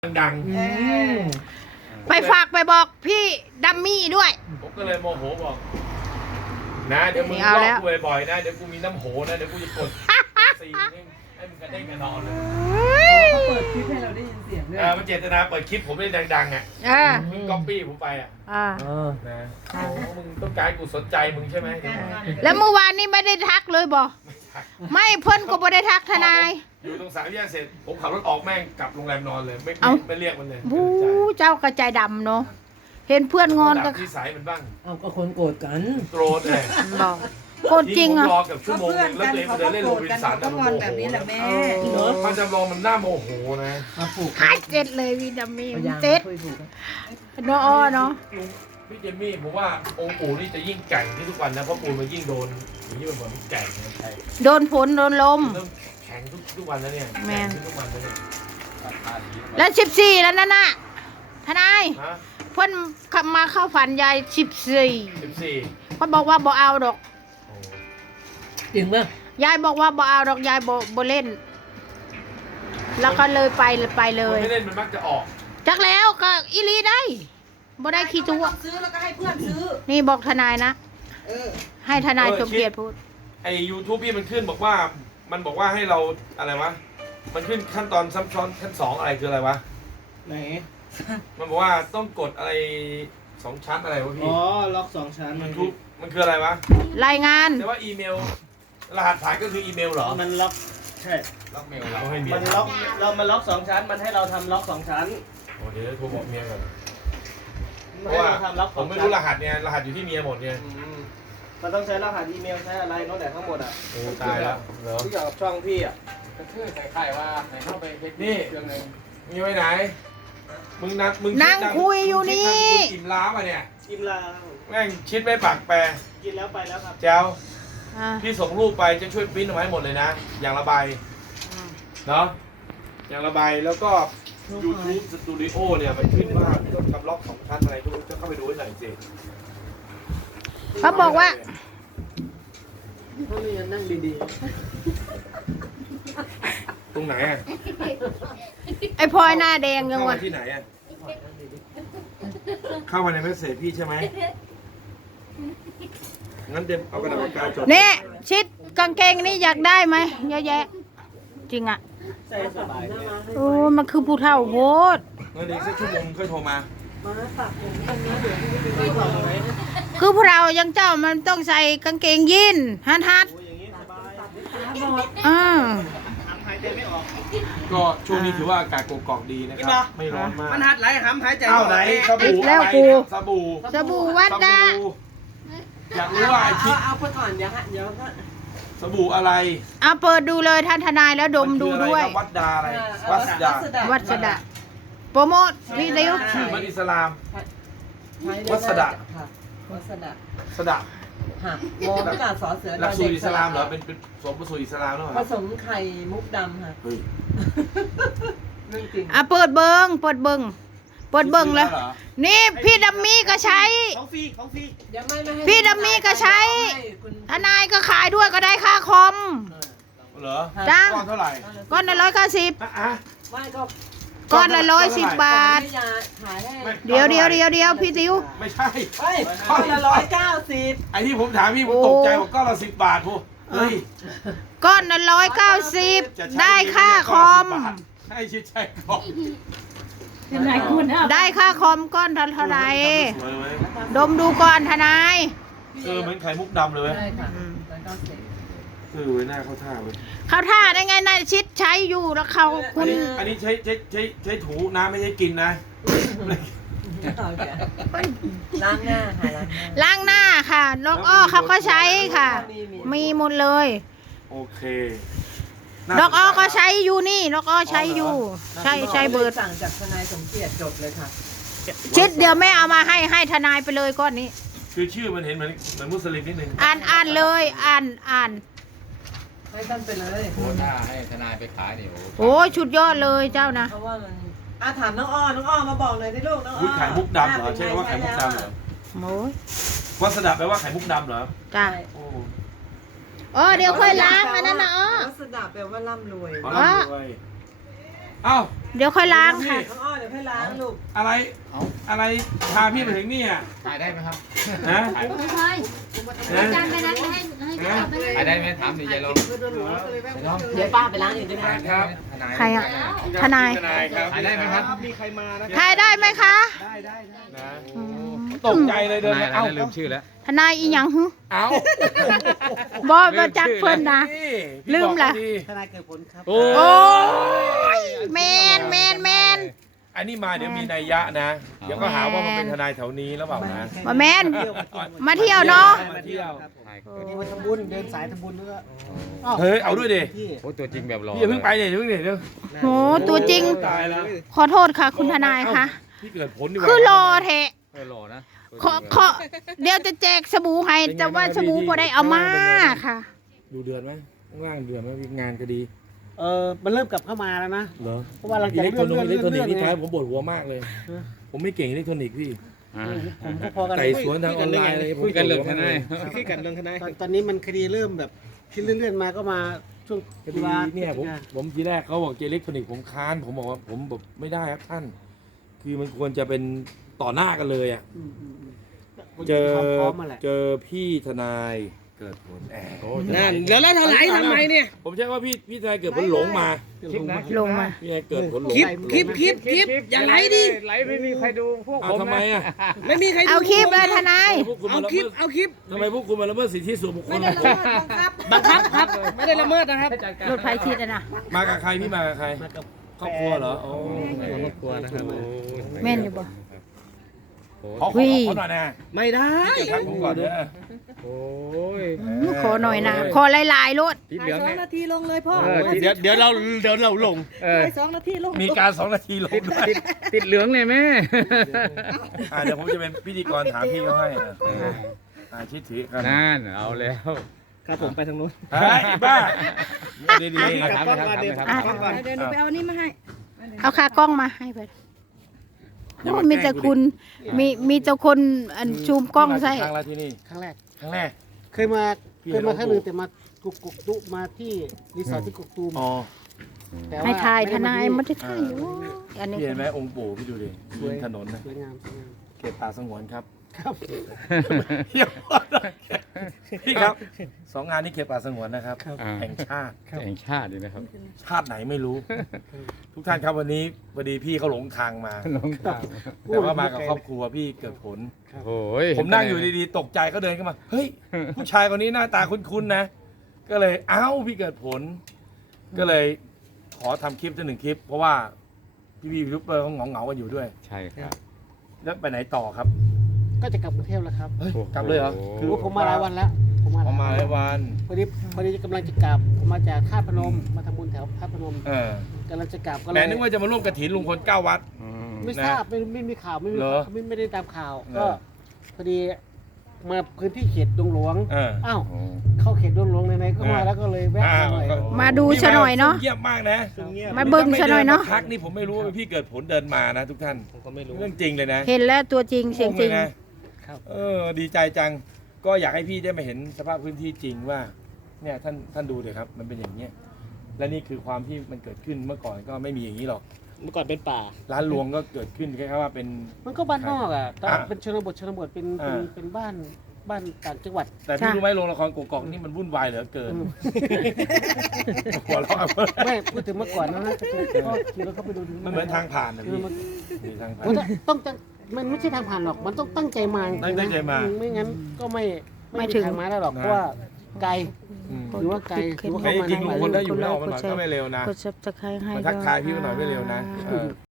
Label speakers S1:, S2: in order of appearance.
S1: ดัง
S2: ไปฝากไปบอกพี่ดัมมี่ด้วย
S1: ผมก็เลยโมโหบอกนะเดี๋ยวมึงรอกูบ่อยๆนะเดี๋ยวกูมีน้ำโหนะเดี๋ยวกูจะกดซีให้มึงกระเด้งกระนอนเลย
S3: เขาเปิดคลิปให้เราได้ยินเสียงด้วย
S1: มันเจตนาเปิดคลิปผมได้ดังๆอ่ะมึงก๊อปปี้ผมไปอ่ะนะโอ้มึงต้องการกูสนใจมึงใช่ไหม
S2: แล้วเมื่อวานนี้ไม่ได้ทักเลยบอกไม่เพิ่นก็ไม่ได้ทักทนาย
S1: อยู่ตรงสามแยกเสร็จผมขับรถออกแม่งกลับโรงแรมนอนเลยไม่เรียกมันเลย
S2: บู๊เจ้ากระจายดำเนาะเห็นเพื่อนงอน
S1: กับที่สายมันบ้าง
S3: เอาก็คนโกรธกัน
S1: โกรธเลย
S2: บอกโกรธจริงอ่ะ
S1: รอกับชั่วโมงนึงแล้วตัวเองเดินเล่นโรบินสันนะมันแบบนี้แหละแม่มันจำลองมันหน้าโมโหนะ
S2: หายเจ็ดเลยพี่ดัมมี่เจ็ดเนาะเนาะ
S1: พี่เจมี่ผมว่าองค์ปู่นี่จะยิ่งแก่งที่ทุกวันนะเพราะปู่มันยิ่งโดนอย่างนี้มันเหมือนแก่งนะใช่
S2: โดนฝนโดนลม
S1: แข็งทุกวันแล้วเนี่ยแข็งทุกวันแล้วเนี่ย
S2: แล้ว14แล้วนั่นน่ะทนายเพิ่นขับมาเข้าฝันยาย14เขาบอกว่าบ่เอาดอก
S3: จริงมั้ย
S2: ยายบอกว่าบ่เอาดอกยายบ่เล่นแล้วก็เลยไปเลย
S1: ไม่เล่นมันมักจะออก
S2: จักแล้วก็อีลีได้บ่ได้ขี้ตัว
S4: ซื้อแล้วก็ให้เพื่อนซื้อ
S2: นี่บอกทนายนะให้ทนายสมเกียรติพูด
S1: ไอ้ YouTube พี่มันขึ้นบอกว่ามันบอกว่าให้เราอะไรวะมันขึ้นขั้นตอนซ้ำซ้อนขั้น2อะไรคืออะไรวะ
S3: ไหน
S1: มันบอกว่าต้องกดอะไร2ชั้นอะไรวะพี่
S3: อ๋อล็อก2ชั้น
S1: มันคืออะไรวะ
S2: รายงาน
S1: แต่ว่าอีเมลรหัสผ่านก็คืออีเมลเหรอ
S3: มันล็อกใช่
S1: ล็อกเมลเราให้เมี
S3: ยมันล็อกมันล็อก2ชั้นมันให้เราทำล็อก2ชั้น
S1: โอ้เดี๋ยวโทรบอกเมียก่อนเพราะว่าผมไม่รู้รหัสเนี่ยรหัสอยู่ที่เมียหมดเนี่ย
S3: มันต้องใช้รหัสอีเมลใช้อะไรน้องแต่ทั้งหมดอ่ะ
S1: โอ้ตายแล้ว
S3: ทุกอย่างกับช่องพี่อ่ะ
S4: ก็คือใส่ไข่ว่าไหนเข้าไป
S1: นี่มีไว้ไหนมึง
S2: นั่งคุยอยู่นี่
S1: อิ่มล้าป่ะเนี่ย
S3: อิ่มล้า
S1: แม่งชิดไม่ปากแปร
S3: กินแล้วไปแล้วครับ
S1: เจ้าพี่ส่งรูปไปจะช่วยปริ้นออกมาให้หมดเลยนะอย่างละใบเนาะอย่างละใบแล้วก็ YouTube Studio เนี่ยมันขึ้นว่าต้องกำล็อก2ชั้นอะไรทุกจะเข้าไปดูให้หน่อยสิ
S2: เขาบอกว่า
S3: เขาเลยนั่งดี
S1: ๆตรงไหนอ่ะ
S2: ไอ้พลอยหน้าแดงยัง
S1: วะที่ไหนอ่ะเข้ามาในเมสเสจพี่ใช่ไหมงั้นเดี๋ยวเอากระดาษปากกาจด
S2: เนี่ยชิดกางเกงนี่อยากได้ไหมเยอะแยะจริงอ่ะ
S3: ใส่สบาย
S2: โอ้มันคือผู้เฒ่าโพด
S1: งั้นเดี๋ยวสักชั่วโมงค่อยโทรมา
S3: ฝากผมกันนะเดี๋ยวพี่ไปบอกไหม
S2: คือพวกเรายังเจ้ามันต้องใส่กางเกงยีนฮัท
S1: ก็ช่วงนี้ถือว่าอากาศกอกดีนะครับไม่ร้อนมาก
S3: มันหัดไหลหำหายใจ
S1: เอาไหนสบู่
S2: แล้วกู
S1: ส
S2: บู่วัดดา
S1: อยากรู้ว่าชิด
S3: เอาไปก่อนเดี๋ยวก็
S1: สบู่อะไร
S2: เอาเปิดดูเลยท่านทนายแล้วดมดูด้วย
S1: วัดดาอะไรวั
S2: ดดาโปรโมทพี่ดิว
S1: ชื่อมันอิสลามวัดดาสดา
S3: ค่ะมอประกาศสอเสือ
S1: หลักสูตรอิสลามเหรอเป็นผสมสูตรอิสลามหรือเปล่า
S3: ผสมไข่มุกดำค่ะเรื่องจริง
S2: เปิดเบิ้งเลยนี่พี่ดัมมี่ก็ใช้
S3: ของฟรี
S2: พี่ดัมมี่ก็ใช้ทนายก็ขายด้วยก็ได้ค่าคอม
S1: เหรอจ้าก้อนเท่าไหร่
S2: ก้อนละ190
S3: ไม่ก็
S2: ก้อนละ110 บาทเดี๋ยวพี่ดิว
S1: ไม่ใช่
S3: ก้อนละ190
S1: ไอที่ผมถามพี่ผมตกใจบอกก้อนละ10 บาทพูเฮ้ย
S2: ก้อนละ190ได้ค่าคอม
S1: ให้ชิดใช่คอม
S2: ได้ค่าคอมก้อนเท่าไหร่ดมดูก่อนทนาย
S1: เหมือนไข่มุกดำเลยเว้ยหน้าเข้าท่าเลย
S2: เข้าท่าได้ไงนายชิดใช้อยู่แล้วเขา
S1: คุณอันนี้ใช้ถูน้ำไม่ใช่กินนะ
S3: ล้างหน้า
S2: ค่ะล็อกอ้อเขาก็ใช้ค่ะมีหมดเลย
S1: โอเค
S2: ล็อกอ้อก็ใช้อยู่นี่ล็อกอ้อใช้อยู่ใช้เบอร์
S3: สั่งจากทนายสมเกียรติจบเลยค่ะ
S2: ชิดเดี๋ยวแม่เอามาให้ทนายไปเลยก้อนนี้
S1: คือชื่อมันเห็นเหมือนมุสลิมนิดนึง
S2: อ่านเลยอ่าน
S3: ให้ท่านไปเลย
S4: โอ้ถ้าให้ทนายไปขายเดี๋ยว
S2: โอ้ชุดยอดเลยเจ้านะ
S3: เพราะว่ามันถามน้องอ้อมาบอกเลยที่ลูกน้องอ้อ
S1: ไข่มุกดำเหรอใช่ว่าไข่มุกดำเหรอ
S2: โอ้ย
S1: วัสดุแปลว่าไข่มุกดำเหรอ
S2: จ้าเดี๋ยวค่อยล้างอันนั้นนะ
S3: วัสดุแปลว่าร่ำรวย
S1: เอ้า
S2: เดี๋ยวค่อยล้างค่ะ
S3: น้องอ้อเดี๋ยวให้ล้างลูก
S1: อะไรพาพี่มาถึงนี่อ่ะ
S4: ถ่ายได้ไหมครับ
S1: นะ
S5: ไม่ใช่อาจารย์ไปนั้นให้พี่กลับไปเลย
S4: ถ่ายได้ไหมถามดิยายลง
S3: เดี๋ยวป้าไปล้างเองก็ได้
S1: ครับ
S2: ใครอะทนาย
S1: ทนายครับ
S4: ถ่ายได้ไหมครับ
S2: ถ่ายได้ไหมคะ
S1: นะ
S2: อืม
S1: ตกใจเลย
S4: ท
S1: เดิน
S4: นาย
S1: มา
S4: เอ้า
S1: เอ้า
S4: ลืมชื่อแล้ว
S2: ทนายอีหยังหึ
S1: เอ้า
S2: บอมาจักเพิ่นนะ
S1: นี่
S2: ลืมล่ะ
S1: พี่
S3: ทนายเกิดผลครับ
S1: บอก
S2: โอ้
S1: ดี
S2: ยแมน
S1: อันนี้มาเดี๋ยวมีนัยยะนะ เดี๋ยวก็หาว่ามันเป็นทนายแถวนี้แล้วเปล่านะ
S2: บ่แมนมาเที่ยวเนาะ
S1: มาเที่ยว
S4: ถ่าย
S3: วันนี้มาทำบุญเดินสายทำบุญแล้วก็
S1: เฮ้ยเอาด้วยดิ
S3: ที่
S4: โอ้ตัวจริงแบบหล่อ
S1: พี่อย่าเพิ่งไปเดี๋ยวเดี๋ยว
S2: โหตัวจริง
S1: ตายแล้ว
S2: ขอโทษค่ะ คุณทนายค่ะ
S1: พี่เกิดผลดีกว่า
S2: คือรอเทะ
S4: หล่อนะ
S2: ขอเดี๋ยวจะแจกสบู่ให้แต่ว่าสบู่บ่ได้เอามาค่ะ
S1: ดูเดือนไหมว่างเดือนไหมงานก็ดี
S3: มันเริ่มกลับเข้ามาแล้วนะ
S1: เหรอ
S3: เพราะว่าหลังจาก
S1: อิเล็กทรอนิกส์
S3: เลื่อน
S1: นี่
S3: ไง
S1: ท้ายผมปวดหัวมากเลย ผมไม่เก่งอิเล็กทรอนิกส์พี่
S3: ผมก็พอกัน
S1: ไต่สวนทางออนไลน์อะไร
S4: คุยกันเรื่องทนาย
S3: คุยกันเรื่องทนายตอนนี้มันคดีเริ่มแบบที่เลื่อนๆมาก็มาช่วง
S1: คดีเนี่ยผมทีแรกเขาบอกอิเล็กทรอนิกส์ผมค้านผมบอกว่าผมแบบไม่ได้ครับท่าน คือมันควรจะเป็นต่อหน้ากันเลยอ่ะ เจอ
S3: ความพร้อมมาแหละ
S1: เจอพี่ทนายเกิดผลแอบ
S3: นั่นแล้วทนายทำไมเนี่ย
S1: ผมใช่ว่าพี่ทนายเกิดผลหลงมา
S4: คลิปนะ
S2: ลงมา
S1: พี่ทนายเกิดผลหลง
S3: คลิปอย่าไลฟ์ดิ
S4: ไลฟ์ไม่มีใครดูพวกผม
S1: ทำไมอ่ะ
S3: ไม่มีใครดู
S2: เอาคลิปเลยทนาย
S1: พวกคุณมาละเมิด
S3: เอาคลิป
S1: ทำไมพวกคุณมาละเมิดสิทธิส่วนบุคคลของผม
S3: บังคับครับ ไม่ได้ละเมิดนะครับ
S2: รถไฟคิดอะนะ
S1: มากับใครพี่มากับใคร
S3: มากับ
S1: ครอบครัวเหรอโอ้
S3: ครอบครัวนะครับ
S2: แม่นอยู่บ่
S1: ขอ
S2: อุ้ย
S1: หน่อยนะ
S3: ไม่ได้
S1: ทักผมก่อนเด้อ
S4: โอ้ย
S2: ขอหน่อยนะขอหลายๆรถ
S4: ติดเหลือง
S5: 2
S4: เนี่ย
S5: นาทีลงเลยพ่อ
S3: เดี๋ยวเราลง
S5: ไป2 นาทีลง
S1: มีการ2 นาทีลงด้วย
S4: ติดเหลืองเลยแม่
S1: เดี๋ยวผมจะเป็นพิธีกรถามพี่เขาให้ชิดถือกัน
S4: นั่นเอาแล้ว
S3: ครับผมไปทางนู้น
S1: เฮ้ยบ้าดีดี
S4: ถามถามเลยครับ
S5: เดี๋ยวหนูไปเอานี่มาให้
S2: เอาค่ากล้องมาให้เพิ่นโอ้มีแต่คุณมีแต่คนอันซูมกล้องใส่
S1: ครั้งแรกที่นี่
S3: ครั้งแรก
S1: ครั้งแรก
S3: เคยมาครั้งหนึ่งแต่มากุกตุมาที่รีสอร์ทที่กุกตูม
S1: อ๋อ
S3: แต่ว่า
S2: ให้ถ่ายทนาย
S3: ไ
S2: ไม่ได้ถ่ายอยู่อันนี้
S1: พี่เห็นไหมองค์ปู่พี่ดูดิบนถนนนะ
S3: สวยงามสวยงาม
S1: เขตป่าสงวนครับ
S3: ครับ
S1: พี่ครับ2 งานนี้เขตป่าสงวนนะครับ
S4: อ่า
S1: แห่งชาติ
S4: แห่งชาติดีนะครับ
S1: ชาติไหนไม่รู้ ทุกท่านครับวันนี้พอดีพี่เขาหลงทางมา
S4: ลงตาม
S1: แต่ว่ามากับครอบครัวพี่เกิดผล
S4: โอ้ย
S1: ผมนั่งอยู่ดีๆตกใจก็เดินเข้ามา เฮ้ย ผู้ชายคนนี้หน้าตาคุ้นๆนะ ก็เลยเอ้าพี่เกิดผล ก็เลยขอทำคลิปสัก1 คลิป เพราะว่าพี่ยูทูบเบอร์เขาเหงาๆกันอยู่ด้วย
S4: ใช่ครับ
S1: แล้วไปไหนต่อครับ
S3: ก็จะกลับกรุงเทพแล้วครับ
S1: เฮ้ยกลับเลยเหรอ
S3: คือว่าผมมาหลายวันแล้ว ผมมา
S1: ประมาณหลายวัน
S3: พอดีกำลังจะกลับผมมาจากท่าตุพนมมาทำบุญแถวท่าตุพนม
S1: เออก
S3: ำลังจะกลับก็เล
S1: แหม
S3: ย
S1: นึกว่าจะมาร่วมกระถินลุงพล9 วัด
S3: ไม่ทราบไม่มีข่าวไม่มี
S1: เหรอ
S3: ไม่ได้ตามข่าว
S1: เออ
S3: ก็พอดีมาพื้นที่เขตดงหลวง
S1: เออ
S3: อ้าวเข้าเขตดงหลวงไหนๆก็มาแล้วก็เลยแวะมาหน่อย
S2: มาดูซะหน่อยเนาะ
S1: เยี่ยมมากนะ
S2: มาเบิ่งซะหน่อยเนาะ
S1: ทักนี่ผมไม่รู้ว่าเป็นพี่เกิดผลเดินมานะทุกท่าน
S3: ผมก็ไม่รู้
S1: เรื่องจริงเลยนะ
S2: เห็นแล้วตัวจริงเสียงจริง
S1: เลยนะครับ ดีใจจัง ก็อยากให้พี่ได้มาเห็นสภาพพื้นที่จริงว่า เนี่ยท่านดูเลยครับ มันเป็นอย่างเนี้ย และนี่คือความที่มันเกิดขึ้นเมื่อก่อนก็ไม่มีอย่างนี้หรอก
S3: เมื่อก่อนเป็นป่า
S1: ร้านรวงก็เกิดขึ้นแค่ว่าเป็น
S3: มันก็บ้านนอกอ่ะตอน
S1: อ่ะ
S3: เป็นชนบทเป็น
S1: อ่า
S3: เป็นบ้านต่างจังหวัด
S1: แต่พี่รู้ไหมโรงละครกกอกนี่มันวุ่นวายเหลือเกิน หัวเราะ
S3: ไม่พูดถึงเมื่อก่อนนะก็ขี่รถเข้าไปดู
S1: มันเหมือนทางผ่านนะ
S3: คือ
S1: พี่
S3: มัน
S1: มีทางผ่าน
S3: ต้องมันไม่ใช่ทางผ่านหรอก มันต้องตั้งใจมา
S1: ตั้งใจมา
S3: ไม่งั้นก็ไม่
S2: ไม่ถึง
S3: ทางมาได้หรอก
S1: นะ
S3: เพราะว่าไกล
S1: อืม
S3: หรือว่าไกลหรือว่า
S1: ไอ้
S3: เข้ามา
S1: จริงลุงพล
S3: ทางไหน
S1: ถ้าอยู่นอกมันหน่อยก็ไม่เร็วนะ
S2: กดซับสไครต์ให้
S1: มันทักทายพี่มันหน่อยไม่เร็วนะ